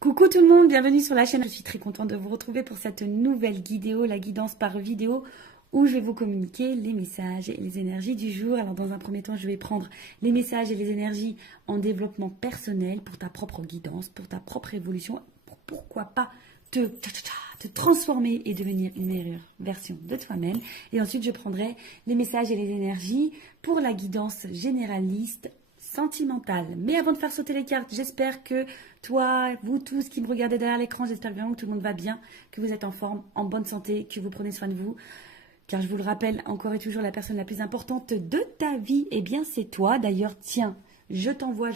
Coucou tout le monde, bienvenue sur la chaîne. Je suis très contente de vous retrouver pour cette nouvelle vidéo, la guidance par vidéo, où je vais vous communiquer les messages et les énergies du jour. Alors dans un premier temps, je vais prendre les messages et les énergies en développement personnel pour ta propre guidance, pour ta propre évolution, pour pourquoi pas te transformer et devenir une meilleure version de toi-même. Et ensuite, je prendrai les messages et les énergies pour la guidance généraliste sentimentale. Mais avant de faire sauter les cartes, j'espère que toi, vous tous qui me regardez derrière l'écran, j'espère vraiment que tout le monde va bien, que vous êtes en forme, en bonne santé, que vous prenez soin de vous. Car je vous le rappelle, encore et toujours, la personne la plus importante de ta vie, eh bien c'est toi. D'ailleurs, tiens, je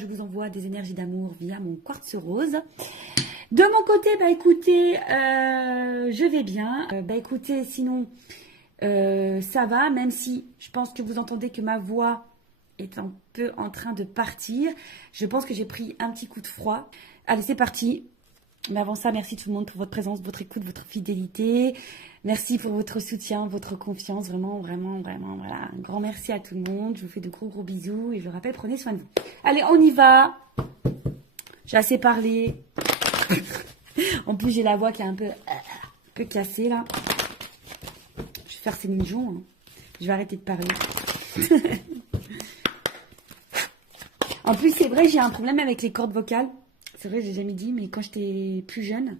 vous envoie des énergies d'amour via mon quartz rose. De mon côté, bah écoutez, je vais bien. Écoutez, sinon, ça va, même si je pense que vous entendez que ma voix est un peu en train de partir. Je pense que j'ai pris un petit coup de froid. Allez, c'est parti. Mais avant ça, merci tout le monde pour votre présence, votre écoute, votre fidélité. Merci pour votre soutien, votre confiance. Vraiment, voilà. Un grand merci à tout le monde. Je vous fais de gros bisous. Et je le rappelle, prenez soin de vous. Allez, on y va. J'ai assez parlé. En plus, j'ai la voix qui est un peu cassée, là. Je vais faire Céline Dion, hein. Je vais arrêter de parler. En plus, c'est vrai, j'ai un problème avec les cordes vocales. C'est vrai, je l'ai jamais dit, mais quand j'étais plus jeune,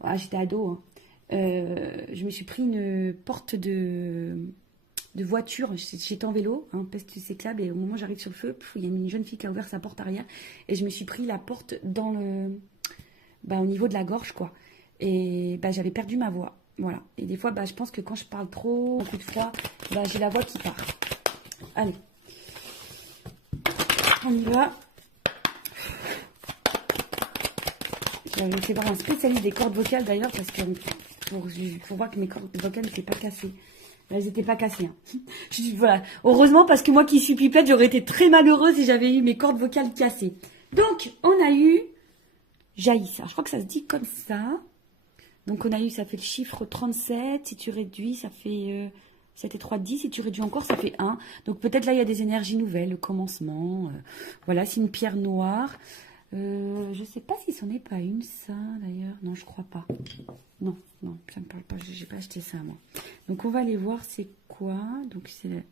voilà, j'étais ado, hein, je me suis pris une porte de voiture. J'étais en vélo, hein, peste cyclable, et au moment où j'arrive sur le feu, il y a une jeune fille qui a ouvert sa porte arrière, et je me suis pris la porte dans au niveau de la gorge, quoi. Et j'avais perdu ma voix, voilà. Et des fois, je pense que quand je parle trop, un coup de froid, j'ai la voix qui part. Allez. On y va. J'avais fait voir un spécialiste des cordes vocales d'ailleurs, parce que pour voir que mes cordes vocales n'étaient pas cassées. Elles n'étaient pas cassées. Hein. Je dis voilà. Heureusement, parce que moi qui suis pipette, j'aurais été très malheureuse si j'avais eu mes cordes vocales cassées. Donc, on a eu Jaïssa. Je crois que ça se dit comme ça. Donc, on a eu, ça fait le chiffre 37. Si tu réduis, ça fait 7 et 3, 10. Si tu réduis encore, ça fait 1. Donc, peut-être là, il y a des énergies nouvelles, le commencement. Voilà, c'est une pierre noire. Je ne sais pas si c'en est pas une, ça, d'ailleurs. Non, je crois pas. Non, ça me parle pas. J'ai pas acheté ça, moi. Donc, on va aller voir c'est quoi. Donc, c'est le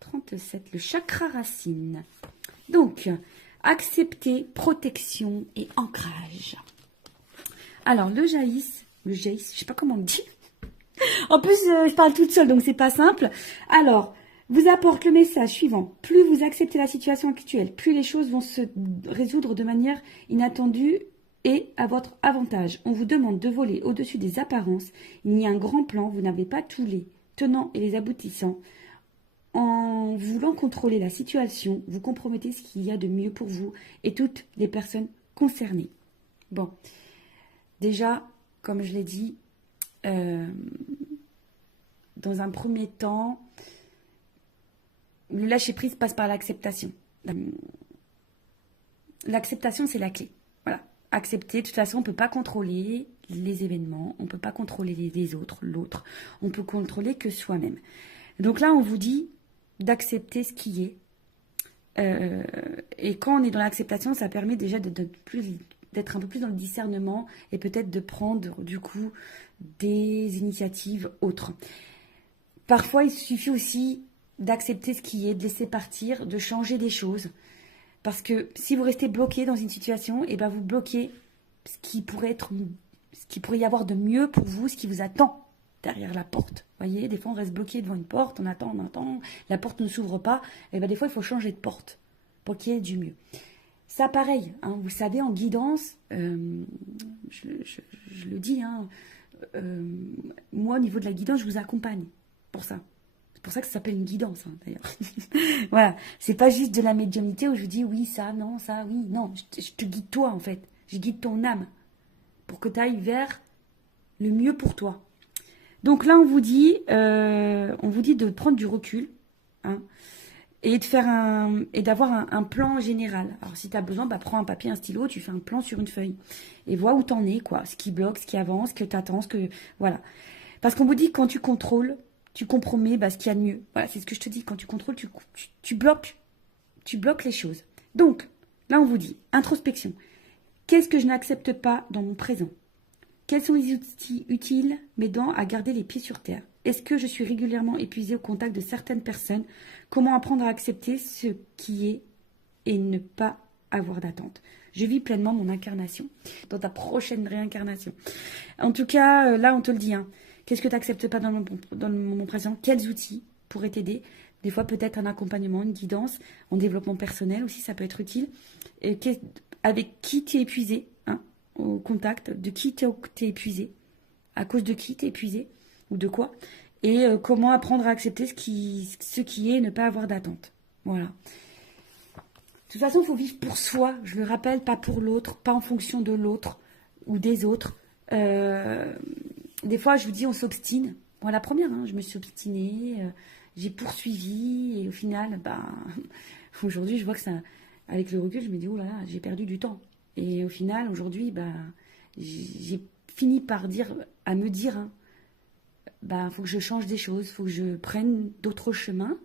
37, le chakra racine. Donc, accepter, protection et ancrage. Alors, le jaïs, je sais pas comment on dit. En plus, je parle toute seule, donc c'est pas simple. Alors, vous apporte le message suivant. Plus vous acceptez la situation actuelle, plus les choses vont se résoudre de manière inattendue et à votre avantage. On vous demande de voler au-dessus des apparences. Il y a un grand plan, vous n'avez pas tous les tenants et les aboutissants. En voulant contrôler la situation, vous compromettez ce qu'il y a de mieux pour vous et toutes les personnes concernées. Bon, déjà, comme je l'ai dit, dans un premier temps, le lâcher-prise passe par l'acceptation. L'acceptation, c'est la clé. Voilà. Accepter. De toute façon, on ne peut pas contrôler les événements. On ne peut pas contrôler les autres, l'autre. On peut contrôler que soi-même. Donc là, on vous dit d'accepter ce qui est. Et quand on est dans l'acceptation, ça permet déjà d'être un peu plus dans le discernement et peut-être de prendre, du coup, des initiatives autres. Parfois, il suffit aussi d'accepter ce qui est, de laisser partir, de changer des choses. Parce que si vous restez bloqué dans une situation, vous bloquez ce qui pourrait y avoir de mieux pour vous, ce qui vous attend derrière la porte. Vous voyez, des fois on reste bloqué devant une porte, on attend, la porte ne s'ouvre pas. Et des fois il faut changer de porte pour qu'il y ait du mieux. Ça pareil, hein, vous savez, en guidance, je le dis, hein, moi au niveau de la guidance, je vous accompagne pour ça. C'est pour ça que ça s'appelle une guidance, hein, d'ailleurs. Voilà, c'est pas juste de la médiumnité où je vous dis oui, ça, non, ça, oui, non. Je te guide toi, en fait. Je guide ton âme pour que tu ailles vers le mieux pour toi. Donc là, on vous dit de prendre du recul, hein, et d'avoir un plan général. Alors, si tu as besoin, prends un papier, un stylo, tu fais un plan sur une feuille. Et vois où t'en es, quoi. Ce qui bloque, ce qui avance, ce que t'attends, voilà. Parce qu'on vous dit que quand tu contrôles, tu compromets ce qu'il y a de mieux. Voilà, c'est ce que je te dis. Quand tu contrôles, tu bloques les choses. Donc, là, on vous dit, introspection. Qu'est-ce que je n'accepte pas dans mon présent? Quels sont les outils utiles m'aidant à garder les pieds sur terre? Est-ce que je suis régulièrement épuisée au contact de certaines personnes? Comment apprendre à accepter ce qui est et ne pas avoir d'attente? Je vis pleinement mon incarnation dans ta prochaine réincarnation. En tout cas, là, on te le dit. Hein. Qu'est-ce que tu n'acceptes pas dans le moment présent? Quels outils pourraient t'aider? Des fois, peut-être un accompagnement, une guidance, en développement personnel aussi, ça peut être utile. Et avec qui tu es épuisé, hein, au contact, de qui tu es épuisé, à cause de qui tu es épuisé, ou de quoi, et comment apprendre à accepter ce qui est et ne pas avoir d'attente. Voilà. De toute façon, il faut vivre pour soi, je le rappelle, pas pour l'autre, pas en fonction de l'autre ou des autres. Des fois, je vous dis, on s'obstine. Moi, la première, hein, je me suis obstinée, j'ai poursuivi, et au final, aujourd'hui, je vois que ça, avec le recul, je me dis, oh là là, j'ai perdu du temps. Et au final, aujourd'hui, j'ai fini par me dire, hein, faut que je change des choses, faut que je prenne d'autres chemins.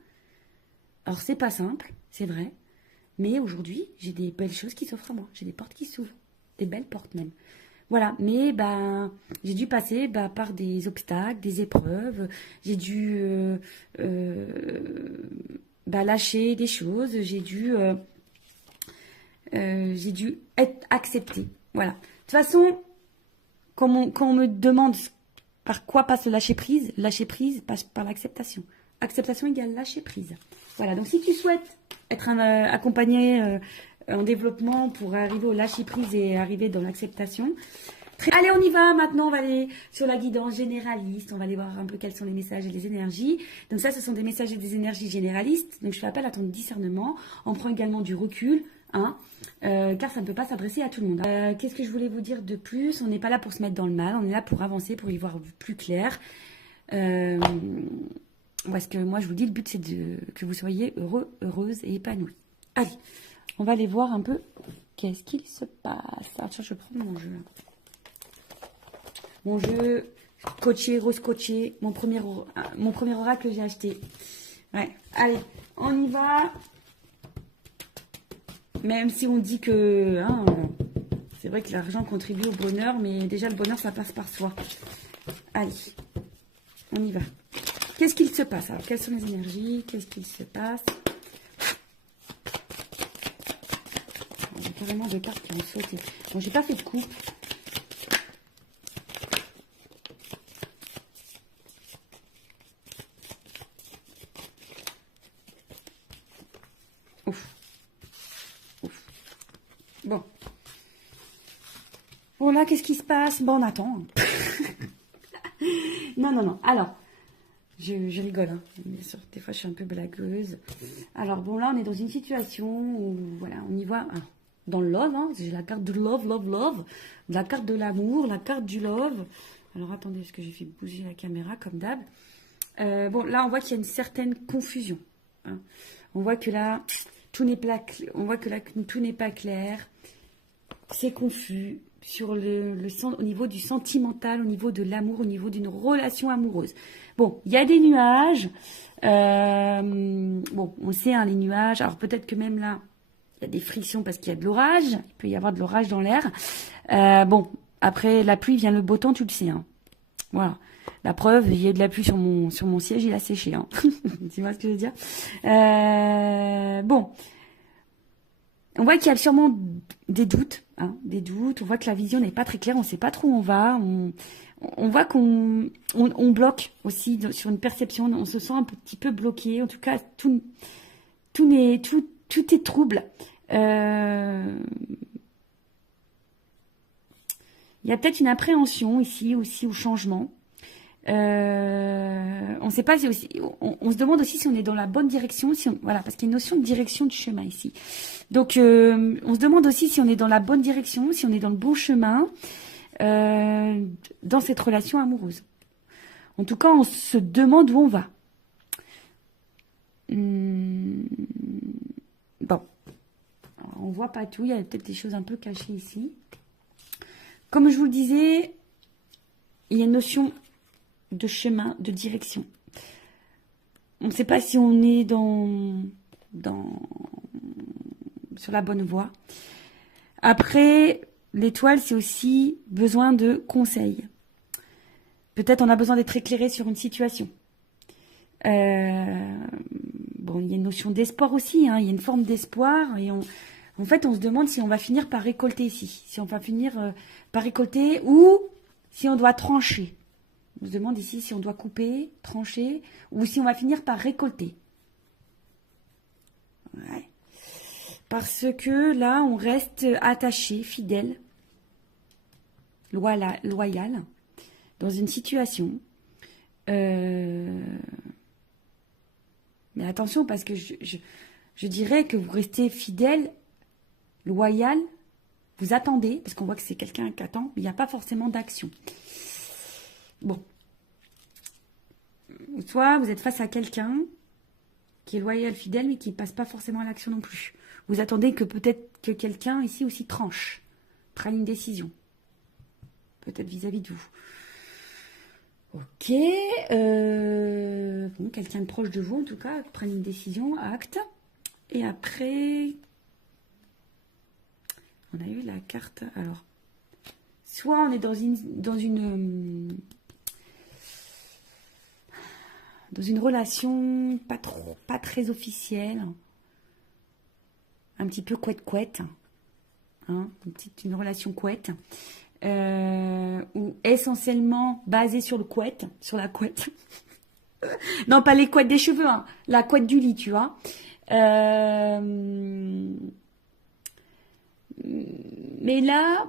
Alors, c'est pas simple, c'est vrai. Mais aujourd'hui, j'ai des belles choses qui s'offrent à moi. J'ai des portes qui s'ouvrent. Des belles portes même. Voilà. Mais j'ai dû passer par des obstacles, des épreuves. J'ai dû lâcher des choses. J'ai dû être acceptée. Voilà. De toute façon, quand on me demande par quoi passe le lâcher prise passe par l'acceptation. Acceptation égale lâcher prise. Voilà, donc si tu souhaites être accompagné en développement pour arriver au lâcher prise et arriver dans l'acceptation, allez, on y va. Maintenant, on va aller sur la guidance généraliste. On va aller voir un peu quels sont les messages et les énergies. Donc ça, ce sont des messages et des énergies généralistes. Donc je fais appel à ton discernement. On prend également du recul, hein, car ça ne peut pas s'adresser à tout le monde. Qu'est-ce que je voulais vous dire de plus? On n'est pas là pour se mettre dans le mal. On est là pour avancer, pour y voir plus clair. Parce que moi, je vous dis, le but, c'est que vous soyez heureux, heureuse et épanouie. Allez, on va aller voir un peu qu'est-ce qu'il se passe. Ah, tiens, je prends mon jeu. Mon jeu coaché, rose coaché, mon premier oracle que j'ai acheté. Ouais, allez, on y va. Même si on dit que c'est vrai que l'argent contribue au bonheur, mais déjà, le bonheur, ça passe par soi. Allez, on y va. Qu'est-ce qu'il se passe? Alors, quelles sont les énergies? Qu'est-ce qu'il se passe? J'ai carrément deux cartes qui ont sauté. Bon, j'ai pas fait de coup. Ouf. Ouf. Bon. Bon, là, qu'est-ce qui se passe? Bon, on attend. Non. Alors... Je rigole, hein. Bien sûr, des fois je suis un peu blagueuse. Alors bon, là on est dans une situation où, voilà, on y voit dans le love, hein. J'ai la carte de love, la carte de l'amour, la carte du love. Alors attendez, parce que j'ai fait bouger la caméra comme d'hab. Bon, là on voit qu'il y a une certaine confusion, hein. On voit que là, tout n'est pas clair. C'est confus sur au niveau du sentimental, au niveau de l'amour, au niveau d'une relation amoureuse. Bon, il y a des nuages. Bon, on sait, hein, les nuages. Alors peut-être que même là, il y a des frictions parce qu'il y a de l'orage. Il peut y avoir de l'orage dans l'air. Bon, après la pluie vient le beau temps, tu le sais, hein. Voilà. La preuve, il y a de la pluie sur mon siège, il a séché, hein. Tu vois ce que je veux dire? Bon. On voit qu'il y a sûrement des doutes, hein, des doutes. On voit que la vision n'est pas très claire. On ne sait pas trop où on va. On voit qu'on bloque aussi sur une perception. On se sent un petit peu bloqué. En tout cas, tout est trouble. Il y a peut-être une appréhension ici aussi au changement. On ne sait pas si aussi, on se demande aussi si on est dans la bonne direction, voilà, parce qu'il y a une notion de direction du chemin ici. Donc, on se demande aussi si on est dans la bonne direction, si on est dans le bon chemin dans cette relation amoureuse. En tout cas, on se demande où on va. Bon, alors, on voit pas tout. Il y a peut-être des choses un peu cachées ici. Comme je vous le disais, il y a une notion de chemin, de direction. On ne sait pas si on est sur la bonne voie. Après, l'étoile, c'est aussi besoin de conseils. Peut-être on a besoin d'être éclairé sur une situation. Bon, il y a une notion d'espoir aussi, hein, il y a une forme d'espoir et en fait, on se demande si on va finir par récolter ici, si on va finir par récolter ou si on doit trancher. On se demande ici si on doit couper, trancher ou si on va finir par récolter. Ouais. Parce que là, on reste attaché, fidèle, loyal, dans une situation. Mais attention, parce que je dirais que vous restez fidèle, loyal, vous attendez, parce qu'on voit que c'est quelqu'un qui attend, mais il n'y a pas forcément d'action. Bon. Soit vous êtes face à quelqu'un qui est loyal, fidèle, mais qui ne passe pas forcément à l'action non plus. Vous attendez que peut-être que quelqu'un ici aussi tranche, prenne une décision. Peut-être vis-à-vis de vous. Ok. Bon, quelqu'un de proche de vous, en tout cas, prenne une décision, acte. Et après, on a eu la carte. Alors, soit on est dans une relation pas très officielle, un petit peu couette-couette, hein, une relation couette, ou essentiellement basée sur le couette, sur la couette. Non, pas les couettes des cheveux, hein, la couette du lit, tu vois. Mais là,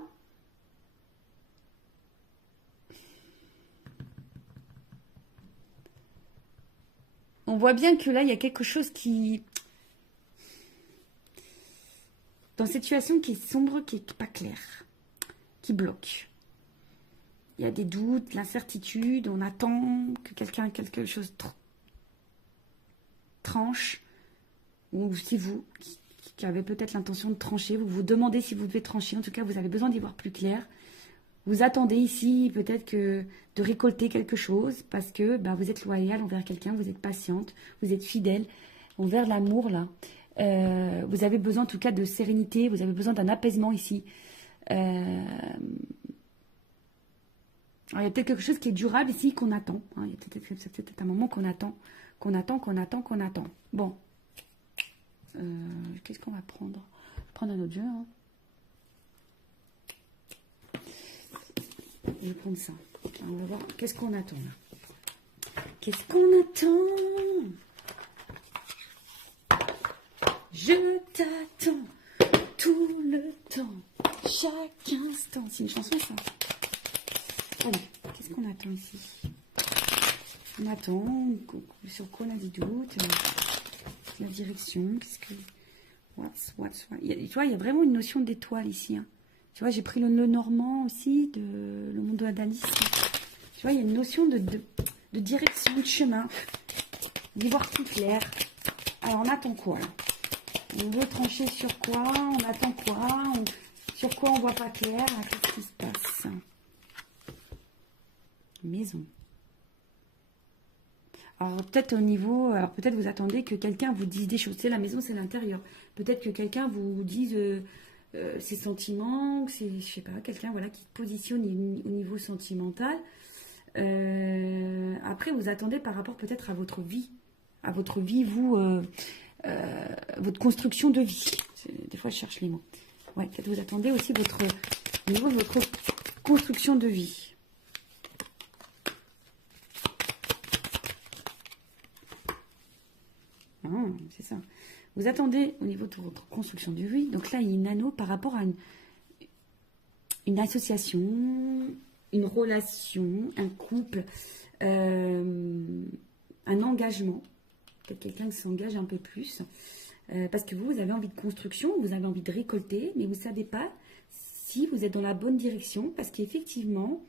on voit bien que là, il y a quelque chose qui... Dans cette situation qui est sombre, qui n'est pas claire, qui bloque. Il y a des doutes, l'incertitude, on attend que quelque chose tranche. Ou si vous, qui avez peut-être l'intention de trancher, vous vous demandez si vous devez trancher. En tout cas, vous avez besoin d'y voir plus clair. Vous attendez ici peut-être de récolter quelque chose parce que vous êtes loyal envers quelqu'un, vous êtes patiente, vous êtes fidèle envers l'amour là. Vous avez besoin en tout cas de sérénité, vous avez besoin d'un apaisement ici. Alors, il y a peut-être quelque chose qui est durable ici qu'on attend. Hein. Il y a peut-être un moment qu'on attend. Bon. Qu'est-ce qu'on va prendre? Je vais prendre un autre jeu. Hein. Je vais prendre ça. On va voir. Qu'est-ce qu'on attend là? Qu'est-ce qu'on attend? Je t'attends tout le temps, chaque instant. C'est une chanson ça. Allez, qu'est-ce qu'on attend ici? On attend. Sur quoi on a des doutes? La direction. Qu'est-ce que... Tu vois, il y a vraiment une notion d'étoile ici. Hein. Tu vois, j'ai pris le normand aussi, le monde d'Alice. Tu vois, il y a une notion de direction, de chemin, d'y voir plus clair. Alors, on attend quoi là? On veut trancher sur quoi? On attend quoi? Sur quoi on voit pas clair? Qu'est-ce qui se passe? Maison. Alors, peut-être au niveau... Alors, peut-être vous attendez que quelqu'un vous dise des choses. C'est la maison, c'est l'intérieur. Peut-être que quelqu'un vous dise... ses sentiments, je sais pas, quelqu'un voilà, qui se positionne au niveau sentimental. Après, vous attendez par rapport peut-être à votre vie, vous, votre construction de vie. Des fois, je cherche les mots. Ouais, peut-être vous attendez aussi au niveau de votre construction de vie. Ah, c'est ça. Vous attendez au niveau de votre construction de vie. Donc là, il y a une anneau par rapport à une association, une relation, un couple, un engagement. Peut-être quelqu'un qui s'engage un peu plus. Parce que vous avez envie de construction, vous avez envie de récolter, mais vous ne savez pas si vous êtes dans la bonne direction. Parce qu'effectivement,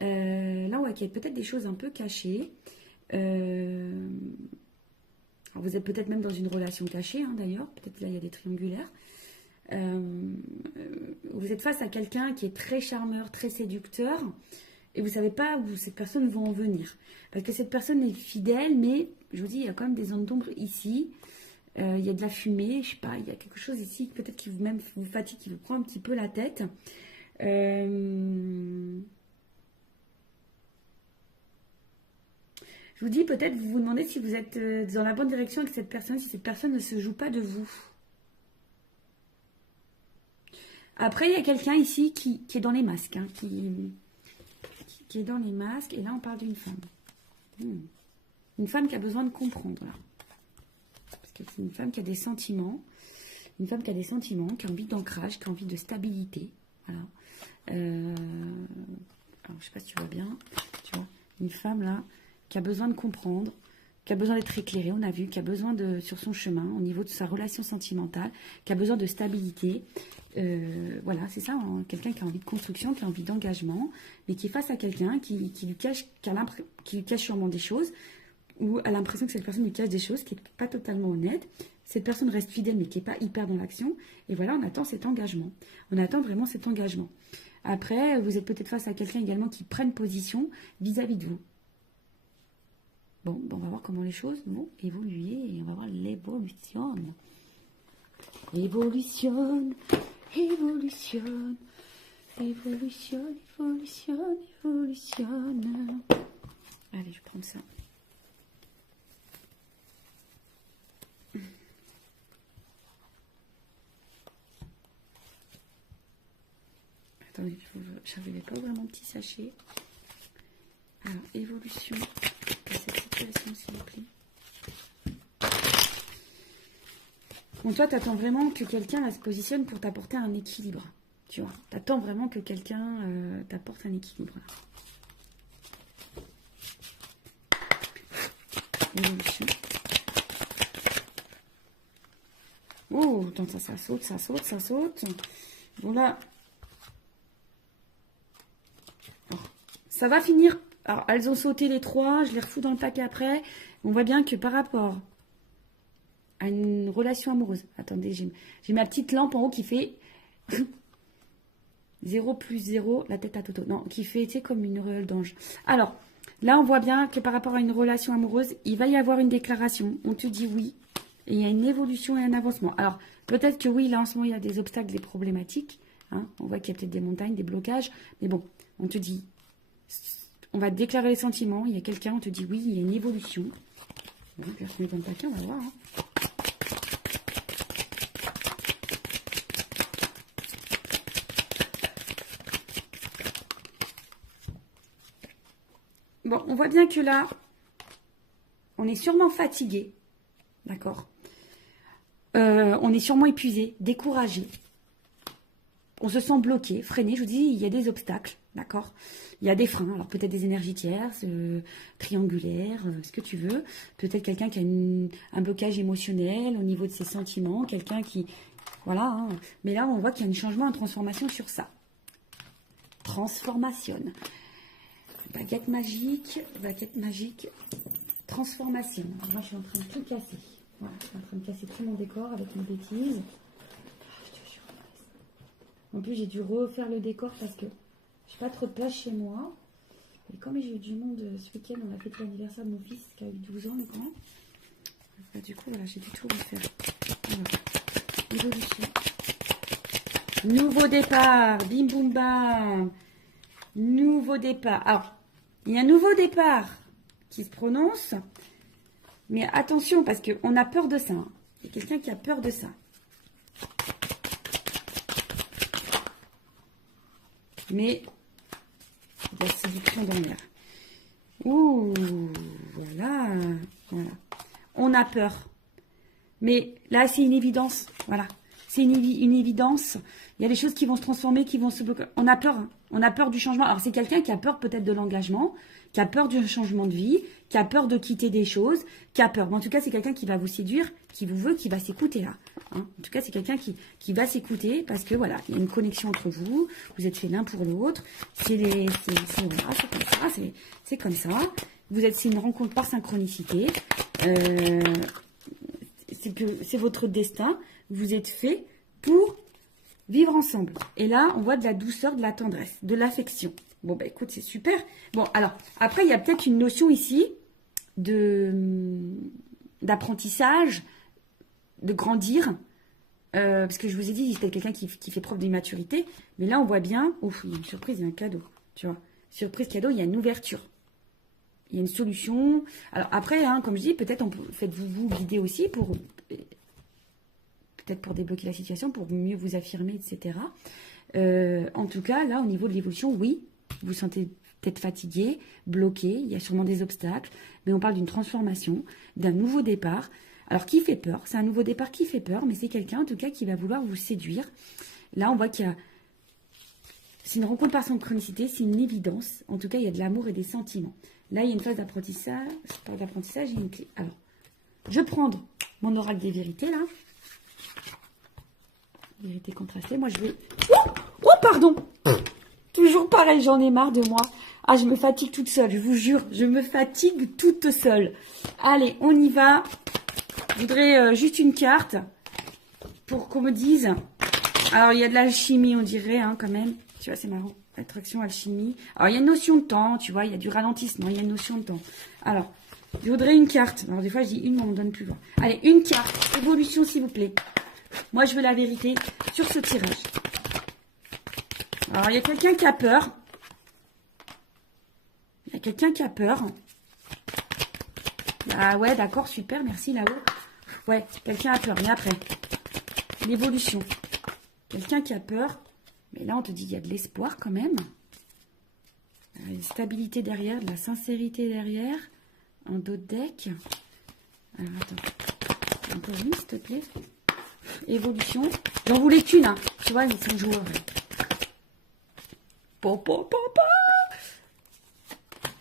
là, ouais, il y a peut-être des choses un peu cachées. Alors vous êtes peut-être même dans une relation cachée, hein, d'ailleurs. Peut-être là, il y a des triangulaires. Vous êtes face à quelqu'un qui est très charmeur, très séducteur. Et vous ne savez pas où cette personne va en venir. Parce que cette personne est fidèle, mais je vous dis, il y a quand même des zones d'ombre ici. Il y a de la fumée, je sais pas, il y a quelque chose ici, peut-être qui vous fatigue, qui vous prend un petit peu la tête. Je vous dis, peut-être vous vous demandez si vous êtes dans la bonne direction avec cette personne, si cette personne ne se joue pas de vous. Après, il y a quelqu'un ici qui est dans les masques, hein, qui est dans les masques, et là on parle d'une femme. Une femme qui a besoin de comprendre, là. Parce que c'est une femme qui a des sentiments, qui a envie d'ancrage, qui a envie de stabilité, voilà. Alors, je sais pas si tu vois bien, tu vois, une femme là, qui a besoin de comprendre, qui a besoin d'être éclairée, on a vu, qui a besoin de, sur son chemin, au niveau de sa relation sentimentale, qui a besoin de stabilité. Voilà, c'est ça, hein, quelqu'un qui a envie de construction, qui a envie d'engagement, mais qui est face à quelqu'un qui lui cache sûrement des choses, ou a l'impression que cette personne lui cache des choses, qui n'est pas totalement honnête. Cette personne reste fidèle, mais qui n'est pas hyper dans l'action. Et voilà, on attend cet engagement. On attend vraiment cet engagement. Après, vous êtes peut-être face à quelqu'un également qui prenne position vis-à-vis de vous. Bon, on va voir comment les choses vont évoluer et on va voir l'évolution. Évolution, évolution, évolution, évolution, évolution. Allez, je prends ça. Attendez, j'arrivais pas à ouvrir mon petit sachet. Alors, évolution de cette situation, s'il vous plaît. Bon, toi, tu attends vraiment que quelqu'un se positionne pour t'apporter un équilibre. Tu vois, tu attends vraiment que quelqu'un t'apporte un équilibre. Évolution. Oh, attends, ça saute, ça saute, ça saute. Bon, là. Alors, ça va finir. Alors, elles ont sauté les trois. Je les refous dans le paquet après. On voit bien que par rapport à une relation amoureuse. Attendez, j'ai ma petite lampe en haut qui fait 0 plus 0, la tête à Toto. Non, qui fait, tu sais, comme une auréole d'ange. Alors, là, on voit bien que par rapport à une relation amoureuse, il va y avoir une déclaration. On te dit oui. Et il y a une évolution et un avancement. Alors, peut-être que oui, là, en ce moment, il y a des obstacles, des problématiques. Hein. On voit qu'il y a peut-être des montagnes, des blocages. Mais bon, on te dit, on va déclarer les sentiments. Il y a quelqu'un, on te dit oui, il y a une évolution. Bon, puis on met dans le paquet, on va voir. Hein. Bon, on voit bien que là, on est sûrement fatigué, d'accord. On est sûrement épuisé, découragé. On se sent bloqué, freiné. Je vous dis, il y a des obstacles, d'accord. Il y a des freins, alors peut-être des énergies tierces, triangulaires, ce que tu veux. Peut-être quelqu'un qui a un blocage émotionnel au niveau de ses sentiments, quelqu'un qui... Voilà, hein. Mais là, on voit qu'il y a un changement, une transformation sur ça. Transformation. Baguette magique, transformation. Moi, je suis en train de tout casser. Voilà, je suis en train de casser tout mon décor avec une bêtise. En plus, j'ai dû refaire le décor parce que j'ai pas trop de place chez moi. Et comme j'ai eu du monde ce week-end, on a fêté l'anniversaire de mon fils qui a eu 12 ans, le grand. Bah, du coup, voilà, j'ai dû tout refaire. Voilà. Évolution. Nouveau départ. Bim, boum, bam. Nouveau départ. Alors, il y a un nouveau départ qui se prononce. Mais attention, parce qu'on a peur de ça. Hein. Il y a quelqu'un qui a peur de ça. Mais il y a séduction dans l'air. Ouh, voilà. On a peur. Mais là, c'est une évidence. Voilà. C'est une évidence. Il y a des choses qui vont se transformer, qui vont se bloquer. On a peur. Hein. On a peur du changement. Alors, c'est quelqu'un qui a peur peut-être de l'engagement, qui a peur du changement de vie, qui a peur de quitter des choses, qui a peur. Mais en tout cas, c'est quelqu'un qui va vous séduire, qui vous veut, qui va s'écouter là. Hein. En tout cas, c'est quelqu'un qui va s'écouter parce que voilà, il y a une connexion entre vous. Vous êtes fait l'un pour l'autre. C'est comme ça. C'est comme ça. C'est une rencontre par synchronicité. C'est votre destin. Vous êtes fait pour vivre ensemble. Et là, on voit de la douceur, de la tendresse, de l'affection. Bon, bah écoute, c'est super. Bon, alors, après, il y a peut-être une notion ici d'apprentissage, de grandir. Parce que je vous ai dit, c'était quelqu'un qui fait preuve d'immaturité. Mais là, on voit bien, ouf, il y a une surprise, il y a un cadeau. Tu vois, surprise, cadeau, il y a une ouverture. Il y a une solution. Alors après, hein, comme je dis, peut-être faites-vous guider aussi pour peut-être pour débloquer la situation, pour mieux vous affirmer, etc. En tout cas, là, au niveau de l'évolution, oui, vous vous sentez peut-être fatigué, bloqué, il y a sûrement des obstacles, mais on parle d'une transformation, d'un nouveau départ. Alors, qui fait peur? C'est un nouveau départ qui fait peur, mais c'est quelqu'un, en tout cas, qui va vouloir vous séduire. Là, on voit qu'il y a... C'est une rencontre par synchronicité, c'est une évidence. En tout cas, il y a de l'amour et des sentiments. Là, il y a une phase d'apprentissage, il y a une clé. Alors, je vais prendre mon oracle des vérités, là. Vérité contrastée. Moi, je vais... Oh, pardon. Toujours pareil, j'en ai marre de moi. Ah, je me fatigue toute seule, je vous jure. Je me fatigue toute seule. Allez, on y va. Je voudrais juste une carte pour qu'on me dise... Alors, il y a de l'alchimie, on dirait, hein, quand même. Tu vois, c'est marrant. Attraction, alchimie. Alors, il y a une notion de temps, tu vois. Il y a du ralentissement, il y a une notion de temps. Alors, je voudrais une carte. Alors, des fois, je dis une, mais on me donne plus loin. Allez, une carte. Évolution, s'il vous plaît. Moi, je veux la vérité sur ce tirage. Alors, il y a quelqu'un qui a peur. Il y a quelqu'un qui a peur. Ah ouais, d'accord, super, merci là-haut. Ouais, quelqu'un a peur. Mais après, l'évolution. Quelqu'un qui a peur. Mais là, on te dit qu'il y a de l'espoir quand même. Une stabilité derrière, de la sincérité derrière. Un dos de deck. Alors, attends. Encore une, s'il te plaît. Évolution. J'en voulais qu'une, hein. Tu vois, ils sont joueurs.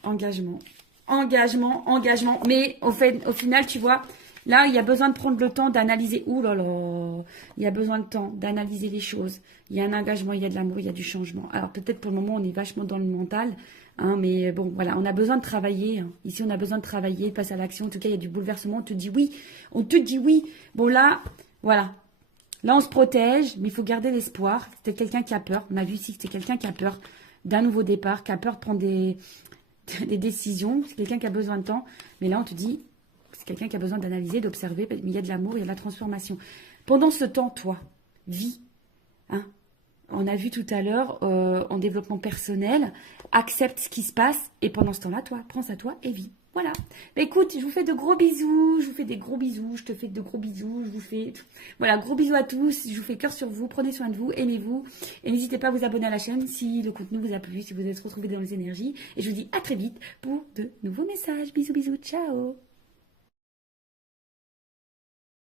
Engagement. Engagement, engagement. Mais au final, tu vois, là, il y a besoin de prendre le temps d'analyser. Ouh là là. Il y a besoin de temps d'analyser les choses. Il y a un engagement, il y a de l'amour, il y a du changement. Alors peut-être pour le moment, on est vachement dans le mental. Hein, mais bon, voilà, on a besoin de travailler. Hein. Ici, on a besoin de travailler, de passer à l'action. En tout cas, il y a du bouleversement. On te dit oui. On te dit oui. Bon, là, voilà. Là, on se protège, mais il faut garder l'espoir. C'est quelqu'un qui a peur. On a vu ici que c'est quelqu'un qui a peur d'un nouveau départ, qui a peur de prendre des décisions. C'est quelqu'un qui a besoin de temps. Mais là, on te dit, c'est quelqu'un qui a besoin d'analyser, d'observer. Mais il y a de l'amour, il y a de la transformation. Pendant ce temps, toi, vis. Hein. On a vu tout à l'heure, en développement personnel, accepte ce qui se passe. Et pendant ce temps-là, toi, prends à toi et vis. Voilà. Bah, écoute, je vous fais de gros bisous. Je vous fais des gros bisous. Je te fais de gros bisous. Je vous fais... Voilà, gros bisous à tous. Je vous fais cœur sur vous. Prenez soin de vous. Aimez-vous. Et n'hésitez pas à vous abonner à la chaîne si le contenu vous a plu, si vous êtes retrouvés dans les énergies. Et je vous dis à très vite pour de nouveaux messages. Bisous, bisous. Ciao.